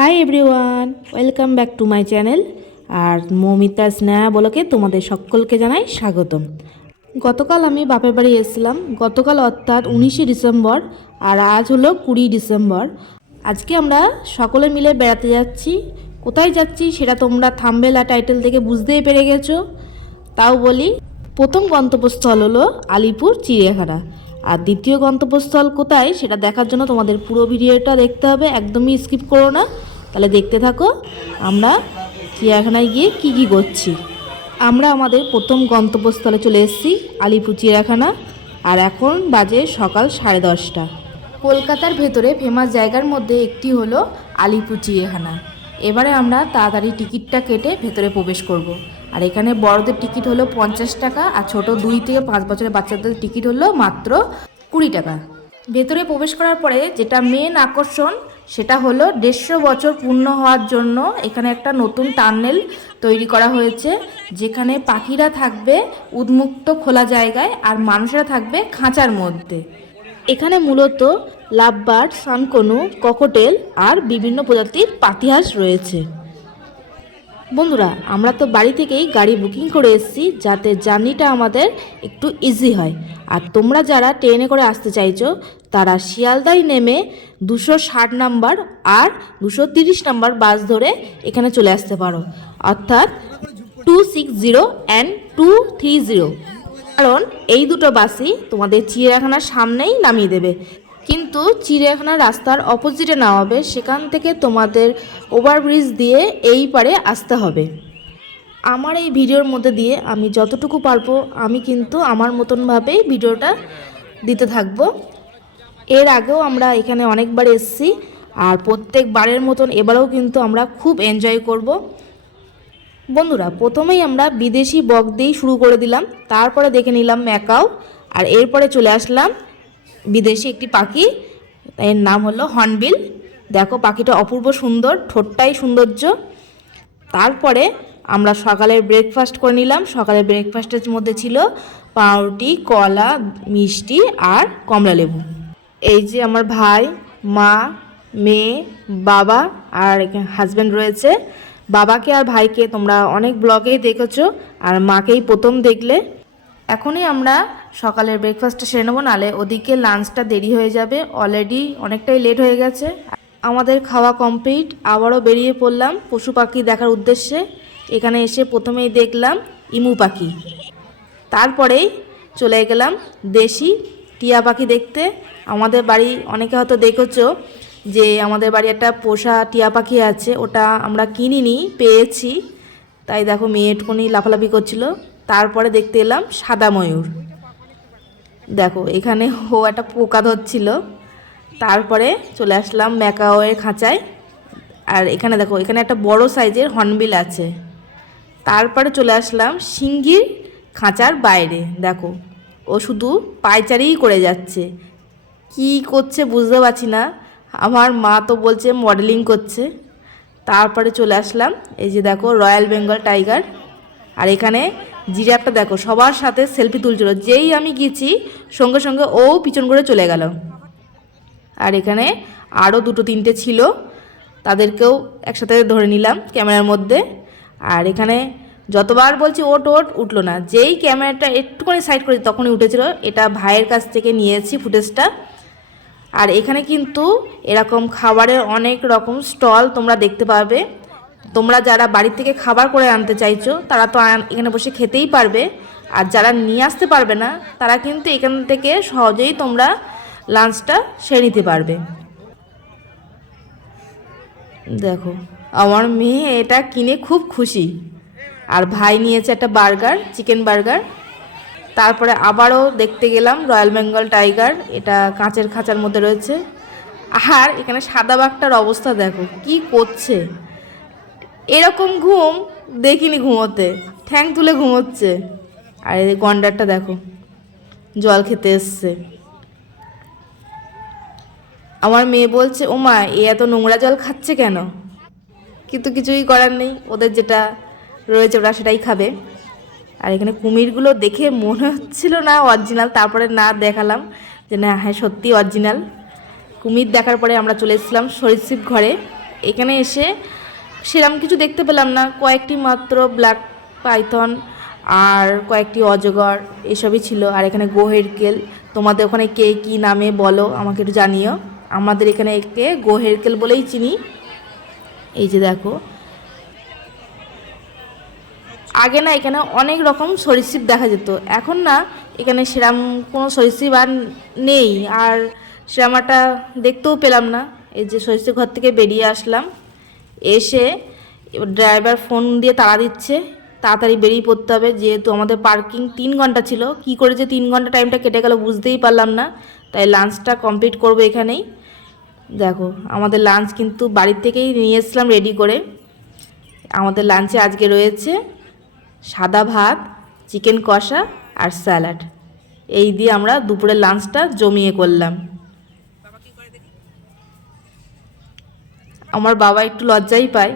High everyone, welcome back to my channel. আর মৌমিতা স্নেহা বলকে তোমাদের সকলকে জানাই স্বাগতম। গতকাল আমি বাপের বাড়ি এসেছিলাম, গতকাল অর্থাৎ 19শে ডিসেম্বর, আর আজ হলো 20 ডিসেম্বর। আজকে আমরা সকলে মিলে বেড়াতে যাচ্ছি। কোথায় যাচ্ছি সেটা তোমরা থাম্বনেল আর টাইটেল থেকে বুঝতেই পেরে গেছো। তাও বলি, প্রথম গন্তব্যস্থল হলো আলিপুর চিড়িয়াখানা, আর দ্বিতীয় গন্তব্যস্থল কোথায় সেটা দেখার জন্য তোমাদের পুরো ভিডিওটা দেখতে হবে, একদমই স্কিপ করো না। তাহলে দেখতে থাকো আমরা চিড়িয়াখানায় গিয়ে কি কি করছি। আমরা আমাদের প্রথম গন্তব্যস্থলে চলে এসেছি, আলিপুর চিড়িয়াখানা, আর এখন বাজে সকাল 10:30। কলকাতার ভেতরে ফেমাস জায়গার মধ্যে একটি হলো আলিপুর চিড়িয়াখানা। এবারে আমরা তাড়াতাড়ি টিকিটটা কেটে ভেতরে প্রবেশ করব। আর এখানে বড়দের টিকিট হলো 50 টাকা, আর ছোট 2 থেকে 5 বছরের বাচ্চাদের টিকিট হলো মাত্র 20 টাকা। ভেতরে প্রবেশ করার পরে যেটা মেন আকর্ষণ সেটা হলো 150 বছর পূর্ণ হওয়ার জন্য এখানে একটা নতুন টানেল তৈরি করা হয়েছে, যেখানে পাখিরা থাকবে উন্মুক্ত খোলা জায়গায় আর মানুষেরা থাকবে খাঁচার মধ্যে। এখানে মূলত লাভবার্ড, সানকনু, ককটেল আর বিভিন্ন প্রজাতির পাতিহাঁস রয়েছে। বন্ধুরা, আমরা তো বাড়ি থেকেই গাড়ি বুকিং করে এসেছি যাতে জার্নিটা আমাদের একটু ইজি হয়। আর তোমরা যারা ট্রেনে করে আসতে চাইছো তারা শিয়ালদায় নেমে 260 নাম্বার আর 230 নাম্বার বাস ধরে এখানে চলে আসতে পারো, অর্থাৎ 260 অ্যান্ড 230। কারণ এই দুটো বাসই তোমাদের চিড়িয়াখানার সামনেই নামিয়ে দেবে, কিন্তু চিড়িয়াখানার রাস্তার অপোজিটে নামাবে, সেখান থেকে তোমাদের ওভারব্রিজ দিয়ে এই পারে আসতে হবে। আমার এই ভিডিওর মধ্যে দিয়ে আমি যতটুকু পারবো আমি কিন্তু আমার মতনভাবেই ভিডিওটা দিতে থাকবো। এর আগেও আমরা এখানে অনেকবার এসেছি, আর প্রত্যেকবারের মতন এবারেও কিন্তু আমরা খুব এনজয় করব। বন্ধুরা, প্রথমেই আমরা বিদেশি বক দিয়েই শুরু করে দিলাম, তারপরে দেখে নিলাম ম্যাকাও, আর এরপরে চলে আসলাম বিদেশি একটি পাখি, এর নাম হলো হর্নবিল। দেখো পাখিটা অপূর্ব সুন্দর, ঠোঁটটাই সৌন্দর্য। তারপরে আমরা সকালের ব্রেকফাস্ট করে নিলাম। সকালের ব্রেকফাস্টের মধ্যে ছিল পাউরুটি, কলা, মিষ্টি আর কমলা লেবু। এই যে আমার ভাই, মা, মেয়ে, বাবা আর হাজব্যান্ড রয়েছে। বাবাকে আর ভাইকে তোমরা অনেক ব্লগেই দেখেছো, আর মাকেই প্রথম দেখলে। এখনই আমরা সকালের ব্রেকফাস্টটা সেরে নেবো, নালে ওদিকে লাঞ্চটা দেরি হয়ে যাবে, অলরেডি অনেকটাই লেট হয়ে গেছে। আমাদের খাওয়া কমপ্লিট, আবারও বেরিয়ে পড়লাম পশু পাখি দেখার উদ্দেশ্যে। এখানে এসে প্রথমেই দেখলাম ইমু পাখি, তারপরেই চলে গেলাম দেশি টিয়া পাখি দেখতে। আমাদের বাড়ি অনেকে হয়তো দেখেছো যে আমাদের বাড়ি একটা পোষা টিয়া পাখি আছে, ওটা আমরা কিনিনি, পেয়েছি। তাই দেখো মেয়ে একটুখানি লাফালাফি করছিল। তারপরে দেখতে এলাম সাদা ময়ূর, দেখো এখানে ও একটা পোকা ধরছিল। তারপরে চলে আসলাম ম্যাকাওয়ের খাঁচায়, আর এখানে দেখো এখানে একটা বড় সাইজের হর্নবিল আছে। তারপরে চলে আসলাম সিংহীর খাঁচার বাইরে, দেখো ও শুধু পায়চারিই করে যাচ্ছে, কি করছে বুঝতে পারছি না। আমার মা তো বলছে মডেলিং করছে। তারপরে চলে আসলাম, এই যে দেখো রয়্যাল বেঙ্গল টাইগার, আর এখানে জিরাফটা দেখো সবার সাথে সেলফি তুলছিল। যেই আমি গেছি সঙ্গে সঙ্গে ও পিছন করে চলে গেল। আর এখানে আরও 2-3টে ছিল, তাদেরকেও একসাথে ধরে নিলাম ক্যামেরার মধ্যে। আর এখানে যতবার বলছি ওট ওট, উঠলো না। যেই ক্যামেরাটা একটুখানি সাইড করেছি তখনই উঠেছিল। এটা ভাইয়ের কাছ থেকে নিয়েছি ফুটেজটা। আর এখানে কিন্তু এরকম খাবারের অনেক রকম স্টল তোমরা দেখতে পাবে। তোমরা যারা বাড়ি থেকে খাবার করে আনতে চাইছো তারা তো এখানে বসে খেতেই পারবে, আর যারা নিয়ে আসতে পারবে না তারা কিন্তু এখান থেকে সহজেই তোমরা লাঞ্চটা সেরে নিতে পারবে। দেখো আমার মেয়ে এটা কিনে খুব খুশি। আর ভাই নিয়েছে একটা বার্গার, চিকেন বার্গার। তারপরে আবারও দেখতে গেলাম রয়্যাল বেঙ্গল টাইগার, এটা কাঁচের খাঁচার মধ্যে রয়েছে। আর এখানে সাদা বাঘটার অবস্থা দেখো কি করছে, এরকম ঘুম দেখিনি ঘুমোতে, ঠ্যাং তুলে ঘুমোচ্ছে। আর এই গন্ডারটা দেখো জল খেতে এসছে। আমার মেয়ে বলছে ও মা, এ এত নোংরা জল খাচ্ছে কেন? কিন্তু কিছুই করার নেই, ওদের যেটা রয়েছে ওরা সেটাই খাবে। আর এখানে কুমিরগুলো দেখে মনে হচ্ছিল না অরিজিনাল, তারপরে না দেখালাম যে না হ্যাঁ সত্যি অরিজিনাল। কুমির দেখার পরে আমরা চলে এসেছিলাম সরীসৃপ ঘরে। এখানে এসে সেরকম কিছু দেখতে পেলাম না, কয়েকটি মাত্র ব্ল্যাক পাইথন আর কয়েকটি অজগর এসবই ছিল। আর এখানে গোহেরকেল, তোমাদের ওখানে কে কী নামে বলো আমাকে একটু জানিও। আমাদের এখানে একে গোহেরকেল বলেই চিনি। এই যে দেখো, আগে না এখানে অনেক রকম সরীসৃপ দেখা যেত, এখন না এখানে সেরম কোনো সরীসৃপ আর নেই, আর সেরম একটা দেখতেও পেলাম না। এই যে সরীসৃপ ঘর থেকে বেরিয়ে আসলাম, এসে ড্রাইভার ফোন দিয়ে তাড়া দিচ্ছে, তাড়াতাড়ি বেরিয়ে পড়তে হবে, যেহেতু আমাদের পার্কিং 3 ঘন্টা ছিল। কি করে যে 3 ঘন্টা টাইমটা কেটে গেল বুঝতেই পারলাম না, তাই লাঞ্চটা কমপ্লিট করবো এখানেই। দেখো আমাদের লাঞ্চ কিন্তু বাড়ির থেকেই নিয়ে এসলাম রেডি করে। আমাদের লাঞ্চে আজকে রয়েছে সাদা ভাত, চিকেন কষা আর স্যালাড। এই দিয়ে আমরা দুপুরের লাঞ্চটা জমিয়ে করলাম। আমার বাবা একটু লজ্জাই পায়।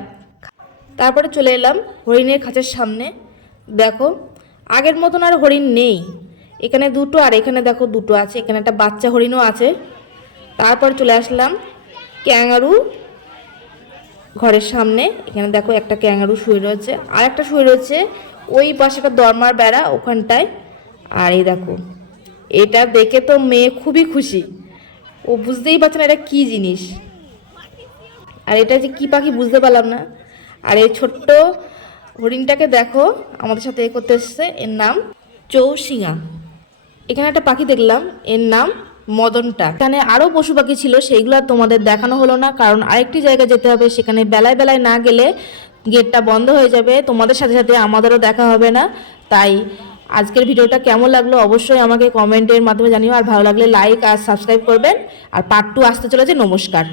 তারপরে চলে এলাম হরিণের খাঁচার সামনে। দেখো আগের মতন আর হরিণ নেই, এখানে দুটো আর এখানে দেখো দুটো আছে, এখানে একটা বাচ্চা হরিণও আছে। তারপর চলে আসলাম ক্যাঙ্গারু ঘরের সামনে। এখানে দেখো একটা ক্যাঙ্গারু শুয়ে রয়েছে, আর একটা শুয়ে রয়েছে ওই পাশে একটা দরমার বেড়া ওখানটায়। আর এই দেখো, এটা দেখে তো মেয়ে খুবই খুশি, ও বুঝতেই পারছে না এটা কী জিনিস, আর এটা যে কী পাখি বুঝতে পারলাম না। আর এই ছোট্ট হরিণটাকে দেখো আমাদের সাথে এ করতে এসছে, এর নাম চৌশিঙা। এখানে একটা পাখি দেখলাম, এর নাম মদনটা। এখানে আরও পশু পাখি ছিল, সেইগুলো তোমাদের দেখানো হলো না, কারণ আরেকটি জায়গায় যেতে হবে, সেখানে বেলায় বেলায় না গেলে গেটটা বন্ধ হয়ে যাবে, তোমাদের সাথে সাথে আমাদেরও দেখা হবে না। তাই আজকের ভিডিওটা কেমন লাগলো অবশ্যই আমাকে কমেন্টের মাধ্যমে জানিও, আর ভালো লাগলে লাইক আর সাবস্ক্রাইব করবেন। আর পার্ট 2 আসতে চলেছে। নমস্কার।